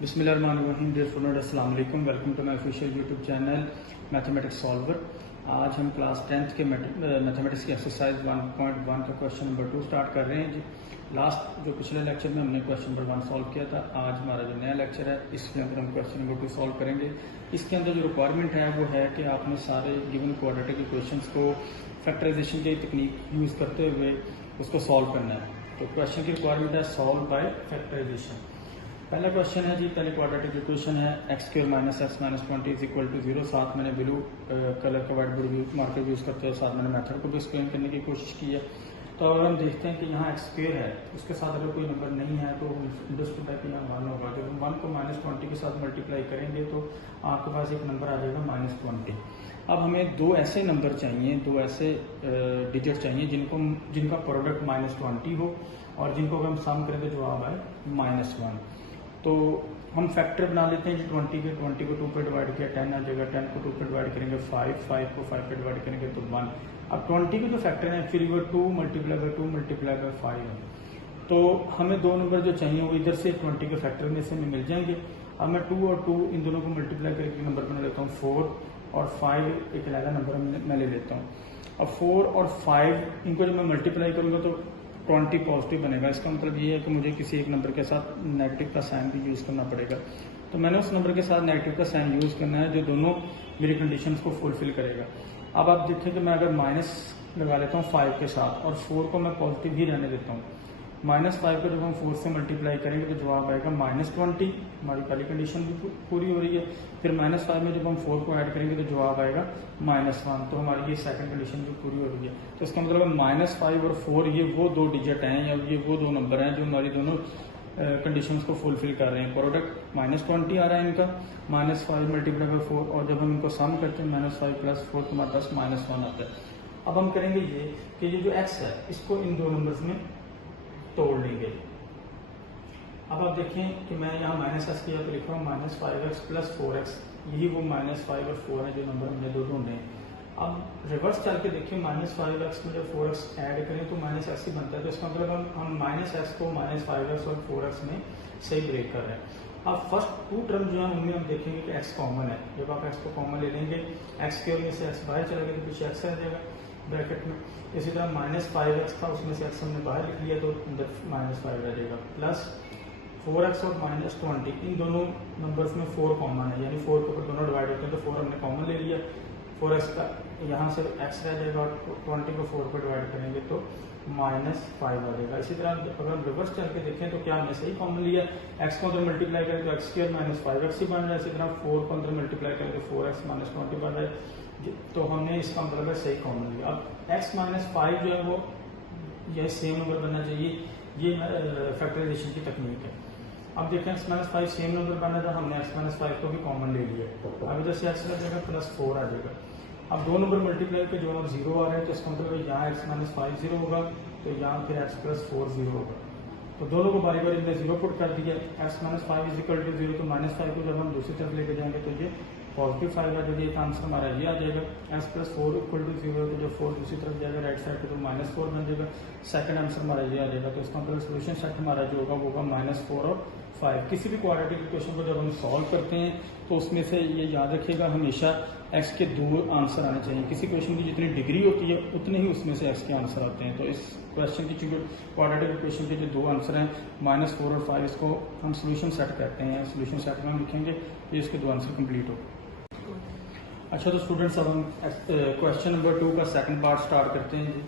बिस्मिल्लाहिर्रहमानिर्रहीम। Dear student, अस्सलाम वालेकुम। Welcome to my official YouTube channel mathematics solver. आज हम क्लास 10th के मैथमेटिक्स की एक्सरसाइज 1.1 का क्वेश्चन नंबर 2 स्टार्ट कर रहे हैं जी। लास्ट जो पिछले लेक्चर में हमने क्वेश्चन नंबर 1 सॉल्व किया था, आज हमारा जो नया लेक्चर है इसके अंदर हम क्वेश्चन नंबर 2 सॉल्व करेंगे। इसके अंदर जो रिक्वायरमेंट है वो है कि आपने सारे गिवन क्वाड्रेटिक इक्वेशंस को फैक्टराइजेशन की तकनीक यूज़ करते हुए उसको सॉल्व करना है। तो क्वेश्चन की रिक्वायरमेंट है सॉल्व बाय फैक्टराइजेशन। पहला क्वेश्चन है जी, पहले क्वाड्रेटिक इक्वेशन है x² minus x minus 20 is equal to 0। साथ मैंने ब्लू कलर का व्हाइट बोर्ड मार्कर यूज़ करते हैं, साथ मैंने मेथड को भी एक्सप्लेन करने की कोशिश की है। तो अगर हम देखते हैं कि यहाँ x² है, उसके साथ अगर कोई नंबर नहीं है तो अंडरस्टूड है कि यहाँ 1 होगा। जब हम 1 को -20 के साथ मल्टीप्लाई करेंगे तो आपके पास एक नंबर आ जाएगा -20। अब हमें दो ऐसे नंबर चाहिए, दो ऐसे डिजिट चाहिए जिनका प्रोडक्ट -20 हो और जिनको अगर हम सम करें तो जवाब आए -1। तो हम फैक्टर बना लेते हैं जी 20 को 2 पे डिवाइड किया 10 आ जाएगा, 10 को 2 पे डिवाइड करेंगे 5 को 5 पे डिवाइड करेंगे तो 1। अब 20 के जो फैक्टर हैं एक्चुअली वो 2 मल्टीप्लाई बाय 5 है। तो हमें दो नंबर जो चाहिए वो इधर से 20 के फैक्टर में से मिल जाएंगे। अब मैं 2 और 2 इन दोनों को मल्टीप्लाई करके नंबर बना लेता हूँ 4 और 5 एक अलग नंबर मैं ले लेता हूँ। अब 4 और 5 इनको जब मैं मल्टीप्लाई करूँगा तो 20 पॉजिटिव बनेगा। इसका मतलब ये है कि मुझे किसी एक नंबर के साथ नेगेटिव का साइन भी यूज़ करना पड़ेगा। तो मैंने उस नंबर के साथ नेगेटिव का साइन यूज़ करना है जो दोनों मेरी कंडीशंस को फुलफिल करेगा। अब आप देखें कि मैं अगर माइनस लगा लेता हूँ 5 के साथ और 4 को मैं पॉजिटिव ही रहने देता हूँ। -5 को जब हम 4 से मल्टीप्लाई करेंगे तो जवाब आएगा -20। हमारी पहली कंडीशन भी पूरी हो रही है। फिर -5 में जब हम 4 को ऐड करेंगे तो जवाब आएगा -1। तो हमारी ये सेकंड कंडीशन भी पूरी हो रही है। तो इसका मतलब है -5 और 4 ये वो दो डिजिट हैं या ये वो दो नंबर हैं जो हमारी दोनों कंडीशंस को फुलफिल कर रहे हैं। प्रोडक्ट -20 आ रहा है इनका, -5 मल्टीप्लाई बाय 4, और जब हम इनको सम करते हैं -5 + 4 तो हमारे पास -1 आता है। अब हम करेंगे ये कि ये जो x है इसको इन दो नंबर्स में तोड़ लेंगे। अब आप देखें कि मैं यहाँ -s किया तो लिख रहा हूँ -5x + 4x। यही वो -5 और 4 है जो नंबर हमने दो ढूंढे हैं। अब रिवर्स चल के देखिए, -5x में जब 4x ऐड करें तो -x ही बनता है। तो इसका मतलब हम -x को -5x और 4x में सही ब्रेक कर रहे हैं। अब फर्स्ट टू टर्म जो है उनमें हम देखेंगे कि x कॉमन है। जब आप x को कॉमन ले लेंगे, x² में से x बाहर चला गया तो पीछे x आ जाएगा ब्रैकेट में। इसी तरह -5x था, उसमें से x हमने बाहर लिख लिया तो अंदर -5 रह जाएगा, प्लस 4x और -20 इन दोनों नंबर्स में 4 कॉमन है, यानी 4 को दोनों डिवाइड होते हैं तो 4 हमने कॉमन ले लिया। 4x का यहाँ से x रह जाएगा और 20 को 4 पर डिवाइड करेंगे तो -5 आ जाएगा। इसी तरह अगर हम रिवर्स चल के देखें तो क्या हमने सही कॉमन लिया, x को अंदर मल्टीप्लाई करें तो x² - 5x ही बन रहा है। इसी तरह 4 को अंदर मल्टीप्लाई करें तो 4x - 20 बन रहा है। तो हमने इसका मतलब है सही कॉमन लिया। अब x - 5 जो है वो यह सेम नंबर बनना चाहिए, ये फैक्टराइजेशन की तकनीक है। अब देखें x - 5 सेम नंबर बनना था, हमने x - 5 को भी कॉमन ले लिया। अब इधर से x आ जाएगा +4 आ जाएगा। अब दो नंबर मल्टीप्लाई के जो 0 आ रहे हैं तो इसका मतलब यहाँ x - 5 0 होगा तो यहाँ फिर x + 4 0 होगा। तो दोनों को बारी बारी में 0 पुट कर दिया। x - 5 = 0 तो -5 को जब हम दूसरी तरफ लेके जाएंगे तो ये +5 आ जाएगा। एक आंसर हमारा ये आ जाएगा। x + 4 = 0 तो जब 4 दूसरी तरफ जाएगा राइट साइड पे तो -4 बन जाएगा। सेकंड आंसर हमारा ये आ जाएगा। तो इसका मतलब सोल्यूशन सेट हमारा जो होगा वो होगा -4 और 5। किसी भी क्वाड्रेटिक इक्वेशन को जब हम सॉल्व करते हैं तो उसमें से ये याद रखिएगा हमेशा x के दो आंसर आने चाहिए। किसी क्वेश्चन की जितनी डिग्री होती है उतने ही उसमें से x के आंसर आते हैं। तो इस क्वेश्चन की जो क्वाड्रेटिक इक्वेशन के जो दो आंसर हैं -4 और 5, इसको हम सोल्यूशन सेट कहते हैं। सोल्यूशन सेट में हम लिखेंगे कि इसके दो आंसर कंप्लीट हो। अच्छा, तो स्टूडेंट्स अब हम क्वेश्चन नंबर 2 का सेकंड पार्ट स्टार्ट करते हैं जी।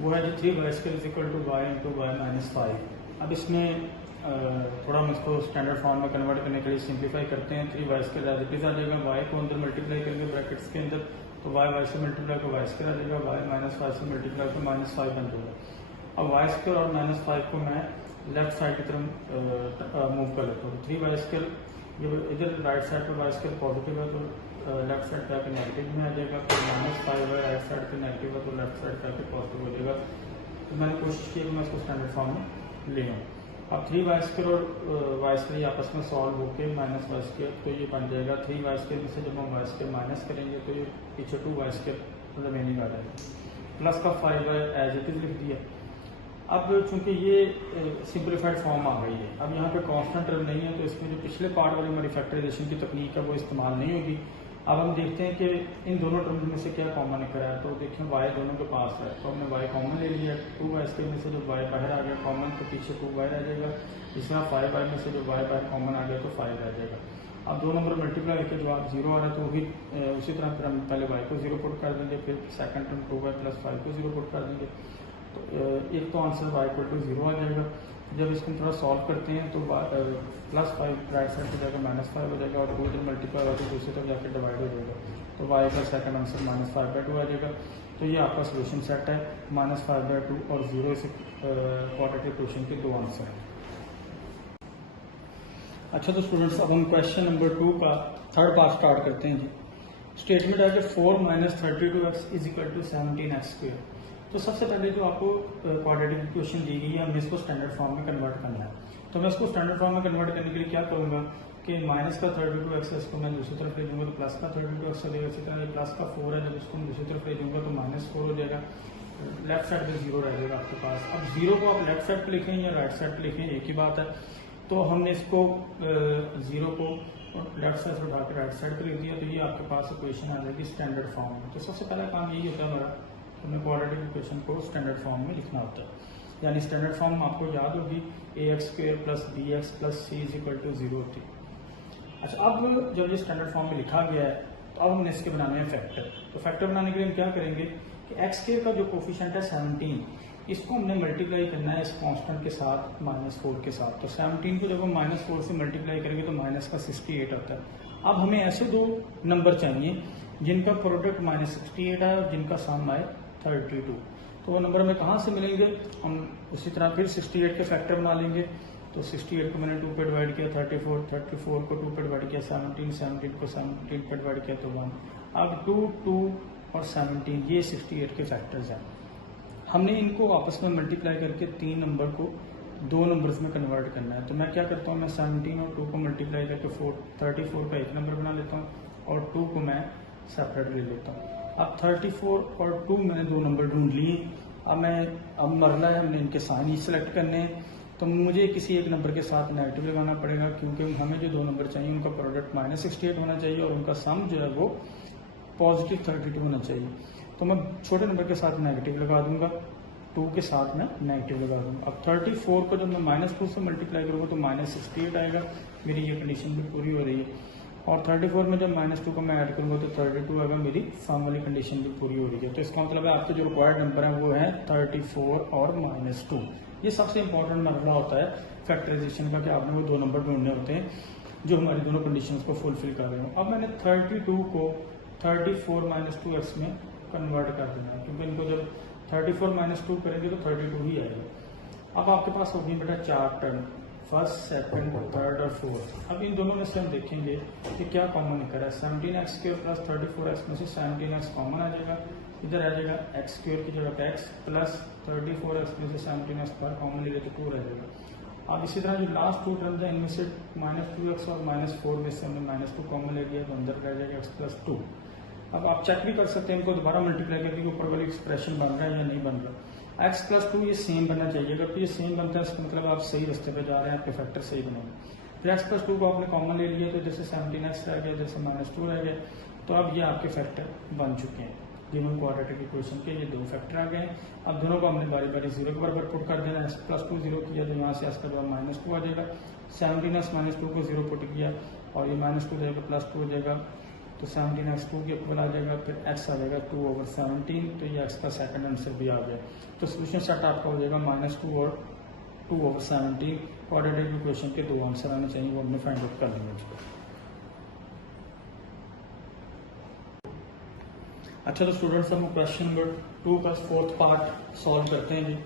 वो है जी 3y² = y × y - 5। अब इसमें थोड़ा हम इसको स्टैंडर्ड फॉर्म में कन्वर्ट करने के लिए सिंप्लीफाई करते हैं। 3y² एज इट इज आ जाएगा, y को अंदर मल्टीप्लाई करेंगे ब्रैकेट्स के अंदर तो y से मल्टीप्लाई तो y² आ जाएगा, y - 5 से मल्टीप्लाई तो -5 बन जाएगा। अब y² और -5 को मैं लेफ्ट साइड की तरफ मूव कर लेता हूँ। 3y² इधर राइट साइड पर y² पॉजिटिव है तो लेफ्ट साइड पे आके नेगेटिव में आ जाएगा। फिर -5 है राइट साइड पे नेगेटिव है तो लेफ्ट साइड पे आके पॉजिटिव हो जाएगा। तो मैंने कोशिश की कि मैं इसको स्टैंडर्ड फॉर्म में ले आऊँ। अब 3y² और y² आपस में सॉल्व होकर -y² तो ये बन जाएगा 3y² में से जब हम y² माइनस करेंगे तो ये पीछे 2y² रिमेनिंग आ जाएगा। प्लस का 5y एज इट इज लिख दिया। अब चूंकि ये सिंपलीफाइड फॉर्म आ गई है, अब यहाँ पे कांस्टेंट टर्म नहीं है, तो इसमें जो पिछले पार्ट वाली हमारी फैक्टराइजेशन की तकनीक है वो इस्तेमाल नहीं होगी। अब हम देखते हैं कि इन दोनों टर्म में से क्या कॉमन निकल रहा है। तो देखें y दोनों के पास है, तो हमने y कॉमन ले लिया। 2y इसके में से जो y बाहर आ गया कॉमन, तो पीछे 2y रह जाएगा। इस तरह 5y में से जो y बाहर कॉमन आ गया तो 5 रह जाएगा। अब दो नंबर मल्टीप्लाई करके जवाब 0 आ रहा है, तो भी उसी तरह फिर हम पहले y को 0 पुट कर देंगे, फिर सेकंड टर्म 2y प्लस 5 को 0 पुट कर देंगे। तो एक तो आंसर y इक्वल टू 0 आ जाएगा। जब इसको थोड़ा सॉल्व करते हैं तो प्लस 5 राइट साइड पर जाकर -5 हो जाएगा, और 2 जब मल्टीप्लाई होगा तो दूसरी तरफ जाकर डिवाइड हो जाएगा, तो y का सेकंड आंसर -5/2 आ जाएगा। तो ये आपका सोल्यूशन सेट है, -5/2 और 0 इस क्वाड्रेटिक इक्वेशन के दो आंसर हैं। अच्छा तो स्टूडेंट्स, अब हम क्वेश्चन नंबर 2 का थर्ड पार्ट स्टार्ट करते हैं जी। स्टेटमेंट है कि 4 - 32x = 17x²। तो सबसे पहले जो आपको क्वाड्रेटिक इक्वेशन दी गई है, हमें इसको स्टैंडर्ड फॉर्म में कन्वर्ट करना है। तो मैं इसको स्टैंडर्ड फॉर्म में कन्वर्ट करने के लिए क्या करूंगा कि माइनस का 32x इसको मैं दूसरी तरफ ले जाऊंगा तो प्लस का 32x हो जाएगा। इसी तरह प्लस का 4 है, जब इसको मैं दूसरी तरफ ले जाऊंगा तो -4 हो जाएगा। लेफ्ट साइड पे 0 रह जाएगा आपके पास। अब 0 को आप लेफ्ट साइड पे लिखें या राइट साइड पे लिखें, एक ही बात है। तो हमने इसको 0 को लेफ्ट साइड से उठा के राइट साइड पे लिख दिया, तो ये आपके पास इक्वेशन आ जाएगी स्टैंडर्ड फॉर्म में। तो सबसे पहला काम यही होता है हमारा, हमें क्वाड्रेटिक इक्वेशन को स्टैंडर्ड फॉर्म में लिखना होता है। यानी स्टैंडर्ड फॉर्म आपको याद होगी ax² + bx + c = 0 होती है। अच्छा, अब जब ये स्टैंडर्ड फॉर्म में लिखा गया है तो अब हमने इसके बनाने हैं फैक्टर। तो फैक्टर बनाने के लिए हम क्या करेंगे कि x² का जो कोफिशिएंट है 17, इसको हमने मल्टीप्लाई करना है इस कांस्टेंट के साथ -4 के साथ। तो 17 को जब हम -4 से मल्टीप्लाई करेंगे तो माइनस का 68 आता है। अब हमें ऐसे दो नंबर चाहिए जिनका प्रोडक्ट -68 है और जिनका सम आए 32। तो वो नंबर हमें कहाँ से मिलेंगे, हम उसी तरह फिर 68 के फैक्टर बना लेंगे। तो 68 को मैंने 2 पे डिवाइड किया 34 को 2 पे डिवाइड किया 17 को 17 पे डिवाइड किया तो 1। अब 2 और 17 ये 68 के फैक्टर्स हैं। हमने इनको आपस में मल्टीप्लाई करके 3 नंबर को 2 नंबर्स में कन्वर्ट करना है। तो मैं क्या करता हूँ, मैं 17 और 2 को मल्टीप्लाई करके 34 का एक नंबर बना लेता हूँ और 2 को मैं सेपरेट ले लेता हूँ। अब 34 और 2 मैंने 2 नंबर ढूंढ लिए। अब मरला है, हमने इनके साइन ही सिलेक्ट करने हैं। तो मुझे किसी एक नंबर के साथ नेगेटिव लगाना पड़ेगा, क्योंकि हमें जो 2 नंबर चाहिए उनका प्रोडक्ट -68 होना चाहिए और उनका सम जो है वो पॉजिटिव 32 होना चाहिए। तो मैं छोटे नंबर के साथ नेगेटिव लगा दूंगा, 2 के साथ मैं नेगेटिव लगा दूंगा। अब 34 को जब मैं -2 से मल्टीप्लाई करूँगा तो -68 आएगा। मेरी ये कंडीशन भी पूरी हो रही है। और 34 में जब -2 को मैं ऐड करूँगा तो 32 आएगा। मेरी सम वाली कंडीशन भी पूरी हो रही है। तो इसका मतलब है आपके जो रिक्वायर्ड नंबर है वो है 34 और -2। ये सबसे इंपॉर्टेंट मसला होता है फैक्टराइजेशन का, कि आपने वो 2 नंबर ढूंढने होते हैं जो हमारी दोनों कंडीशंस को फुलफिल कर रहे हो। अब मैंने 32 को 34 - 2x में कन्वर्ट कर देना है, क्योंकि इनको जब 34 - 2 करेंगे तो 32 ही आएगा। अब आपके पास होगी बेटा 4 टर्म, फर्स्ट, सेकंड, थर्ड और फोर्थ। अब इन दोनों में से हम देखेंगे कि क्या कॉमन निकल रहा है। 17x² + 34x में से 17x कॉमन आ जाएगा, इधर आ जाएगा x² की जगह x प्लस 34x में से 17x पर कॉमन ले तो 2 रह जाएगा। अब इसी तरह जो लास्ट 2 टर्म्स हैं इनमें से -2x और -4 में से हमने -2 कॉमन ले लिया तो अंदर रह जाएगा x + 2। अब आप चेक भी कर सकते हैं इनको दोबारा मल्टीप्लाई करके ऊपर वाली एक्सप्रेशन बन रहा है या नहीं बन रहा। x + 2 ये सेम बनना चाहिए। अगर तो ये सेम बनता है इसका मतलब आप सही रास्ते पे जा रहे हैं, आपके फैक्टर सही बनेंगे। फिर x + 2 को आपने कॉमन ले लिया तो जैसे 17x रह गया, जैसे -2 रह गया, तो अब ये आपके फैक्टर बन चुके हैं। गिवन क्वाड्रेटिक इक्वेशन के ये 2 फैक्टर आ गए। अब दोनों को हमने बारी बारी 0 के बराबर पुट कर देना। x + 2 0 किया तो यहाँ से x का जवाब -2 आ जाएगा। 17x - 2 को 0 पुट किया और ये -2 जाएगा +2 हो जाएगा, तो 17x 2 के इक्वल आ जाएगा। फिर x आ जाएगा 2/17, तो ये x का सेकंड आंसर भी आ गया। तो सोल्यूशन सेट आपका हो जाएगा -2 और 2/17। क्वाड्रेटिक इक्वेशन के 2 आंसर आने चाहिए, वो हमने फाइंड आउट कर लेंगे। अच्छा तो स्टूडेंट्स, हम क्वेश्चन नंबर 2 का 4th पार्ट सॉल्व करते हैं जी।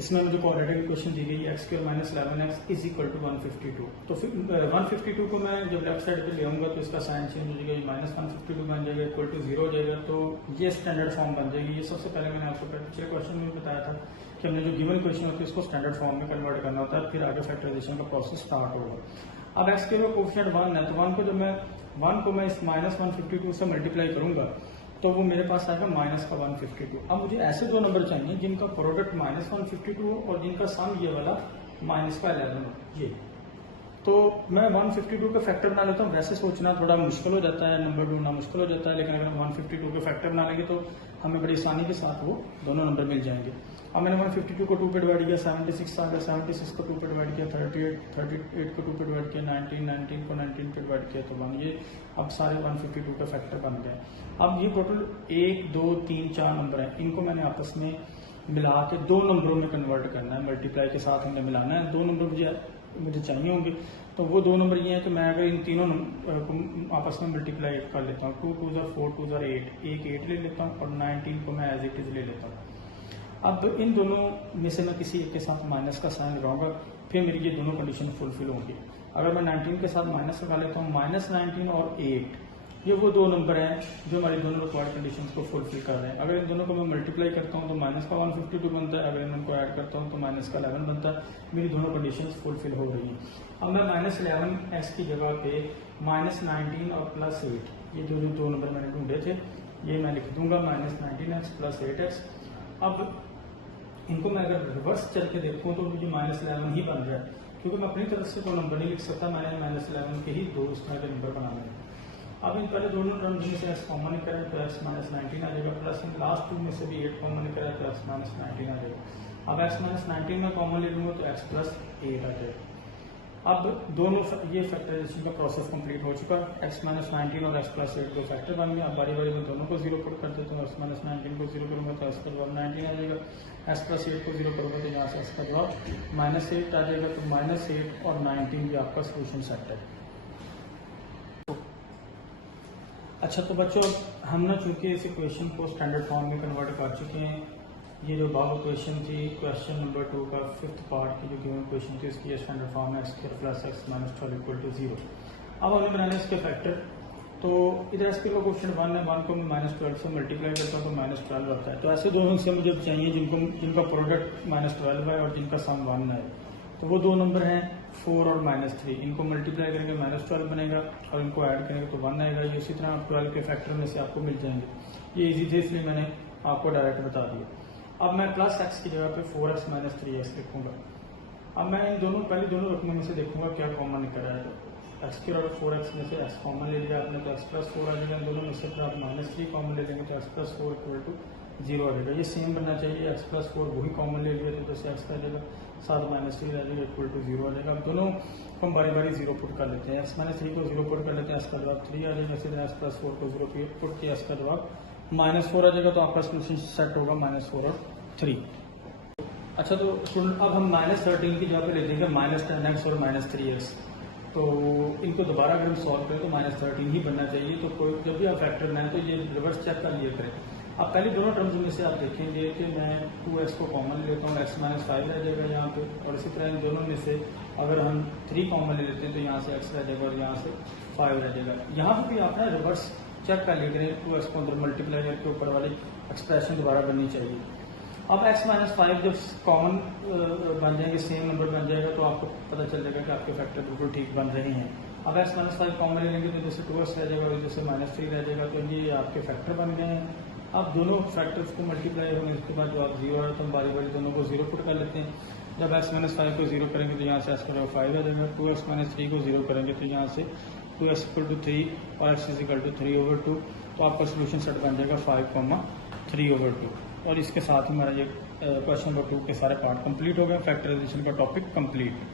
इसमें मुझे क्वाड्रेटिक इक्वेशन दी गई है x² - 11x = 152। तो फिर 152 को मैं जब लेफ्ट साइड पे ले आऊंगा तो इसका साइन चेंज हो जाएगा, -152 बन जाएगा, =0 हो जाएगा। तो ये स्टैंडर्ड फॉर्म बन जाएगी। ये सबसे पहले मैंने आपको पिछले क्वेश्चन में बताया था कि हमने जो गिवन क्वेश्चन होता है इसको स्टैंडर्ड फॉर्म में कन्वर्ट करना होता है, फिर आगे फैक्टराइजेशन का प्रोसेस स्टार्ट होगा। अब x के कोफिशिएंट 1 है, तो 1 को जब मैं 1 को मैं इस -152 से मल्टीप्लाई करूंगा तो वो मेरे पास आएगा माइनस का 152। अब मुझे ऐसे दो नंबर चाहिए जिनका प्रोडक्ट माइनस 152 हो और जिनका सम ये वाला माइनस का 11 हो। ये तो मैं 152 का फैक्टर बना लेता हूँ। वैसे सोचना थोड़ा मुश्किल हो जाता है, नंबर ढूंढना मुश्किल हो जाता है, लेकिन अगर हम 152 के फैक्टर बना लेंगे तो हमें बड़ी आसानी के साथ वो दोनों नंबर मिल जाएंगे। अब मैंने 152 को 2 पे डिवाइड किया, 76 आ गया, 76 को 2 पे डिवाइड किया, 38 को 2 पे डिवाइड किया, 19 को 19 पे डिवाइड किया, तो 1। ये अब सारे 152 का फैक्टर बन गए। अब ये टोटल 1 2 3 4 नंबर है, इनको मैंने आपस में मिला के दो नंबरों में कन्वर्ट करना है, मल्टीप्लाई के साथ हमने मिलाना है। दो नंबर मुझे चाहिए होंगे, तो वो दो नंबर ये हैं कि मैं अगर इन तीनों को आपस में मल्टीप्लाई कर लेता हूँ, 2 2 4 2 8, एक 8 ले लेता हूँ और 19 को मैं एज इट इज ले लेता हूँ। अब इन दोनों में से मैं किसी एक के साथ माइनस का साइन लगाऊंगा, फिर मेरी ये दोनों कंडीशन फुलफिल होंगी। अगर मैं 19 के साथ माइनस लगा लेता हूँ, -19 और 8 ये वो दो नंबर हैं जो हमारी दोनों रिक्वायर्ड कंडीशंस को फुलफिल कर रहे हैं। अगर इन दोनों को मैं मल्टीप्लाई करता हूँ तो माइनस का 152 बनता है, अगर इन दोनों को ऐड करता हूँ तो माइनस का 11 बनता है। मेरी दोनों कंडीशंस फुलफिल हो रही हैं। अब मैं -11x की जगह पे -19 और +8, ये जो दो नंबर मैंने ढूंढे थे ये मैं लिख दूंगा, -19x + 8x। अब इनको मैं अगर रिवर्स चल के देखूँ तो मुझे -11 ही बन रहा है, क्योंकि मैं अपनी तरफ से कोई नंबर नहीं लिख सकता, मैंने -11 के ही दो इस तरह के नंबर बनाने हैं। अब इन पहले दोनों टर्म्स में से x कॉमन निकले तो x -19 आ जाएगा, प्लस इन लास्ट टू में से भी 8 कॉमन निकले तो x -19 आ जाएगा। अब x -19 में कॉमन ले लूँगा तो x + 8 आ जाएगा। अब दोनों ये फैक्टराइजेशन का प्रोसेस कंप्लीट हो चुका, x -19 और x + 8 दो फैक्टर बन गए। अब बारी बारी में दोनों को 0 पुट कर देता हूँ, x -19 को 0 करूँगा तो x का जवाब 19 आ जाएगा, x + 8 को 0 करूँगा तो यहाँ से x का जवाब -8 आ जाएगा। तो -8 और 19 ये आपका सोल्यूशन सेट है। अच्छा, तो बच्चों हम ना चूंकि इस इक्वेशन को स्टैंडर्ड फॉर्म में कन्वर्ट कर चुके हैं। ये जो बाब इक्वेशन थी, क्वेश्चन नंबर 2 का 5th पार्ट की जो गिवन इक्वेशन थी, इसकी स्टैंडर्ड फॉर्म है x² + x - 12 = 0। अब हमें बनाना है इसके फैक्टर। तो इधर x का क्वेश्चन 1 है, 1 को मैं -12 से मल्टीप्लाई करता हूँ तो -12 आता है। तो ऐसे दो हिस्से मुझे चाहिए जिनका प्रोडक्ट -12 है और जिनका सम 1 है। तो वो दो नंबर हैं 4 और -3, इनको मल्टीप्लाई करेंगे -12 बनेगा और इनको ऐड करेंगे तो 1 आएगा। ये इसी तरह 12 के फैक्टर में से आपको मिल जाएंगे। ये इजी थे इसलिए मैंने आपको डायरेक्ट बता दिया। अब मैं +x की जगह पे 4x - 3x लिखूंगा। अब मैं इन दोनों पहले दोनों रकमों में से देखूंगा क्या कॉमन निकल रहा है। तो x और 4x में से x कॉमन ले लिया आपने तो x + 4 आ जाएगा। दोनों में से आप -3 कॉमन ले लेंगे तो x + 4 = 0 आ जाएगा। ये सेम बनना चाहिए, x + 4 वही कॉमन ले लिया तो जैसे x आ जाएगा, साथ -3 आ जाएगा = 0 आ जाएगा। अब दोनों को हम बारी बारी 0 पुट कर लेते हैं। x - 3 को 0 पुट कर लेते हैं, x का जवाब 3 आ जाएगा। इसी तरह x + 4 को 0 पुट किया, x का जवाब -4 आ जाएगा। तो आपका सोल्यूशन सेट होगा -4 और 3। अच्छा, तो अब हम -13 की जगह पे ले लेंगे -10x और -3x। तो इनको दोबारा अगर हम सॉल्व करें तो -13 ही बनना चाहिए। तो कोई जब भी आप फैक्टर बनाएं तो ये रिवर्स चेक कर लिया करें। अब पहले दोनों टर्म्स में से आप देखेंगे कि मैं 2x को कॉमन लेता हूँ, x - 5 रह जाएगा यहाँ पे, और इसी तरह इन दोनों में से अगर हम 3 कॉमन ले लेते हैं तो यहाँ से x रह जाएगा और यहाँ से 5 रह जाएगा। यहाँ पर भी आप ना रिवर्स चेक कर ले करें, 2x को अंदर मल्टीप्लाई करके ऊपर वाली एक्सप्रेशन दोबारा बननी चाहिए। अब x - 5 जब कॉमन बन जाएंगे, सेम नंबर बन जाएगा, तो आपको पता चल जाएगा कि आपके फैक्टर बिल्कुल ठीक बन रहे हैं। अब x - 5 कॉमन ले लेंगे तो जैसे 2x रह जाएगा और जैसे -3 रह जाएगा, तो ये आपके फैक्टर बन गए हैं। अब दोनों फैक्टर्स को मल्टीप्लाई होने के बाद जो आप 0 आए तो हम बारी बारी दोनों को 0 पुट कर लेते हैं। जब x - 5 को 0 करेंगे तो यहाँ से x का जवाब 5 आ जाएगा। 2x - 3 को 0 करेंगे तो यहाँ से 2x = 3 और x = 3/2। तो आपका सोल्यूशन सेट बन जाएगा 5,3/2। और इसके साथ हमारा ये क्वेश्चन नंबर 2 के सारे पार्ट कंप्लीट हो गए। फैक्टराइजेशन का टॉपिक कंप्लीट।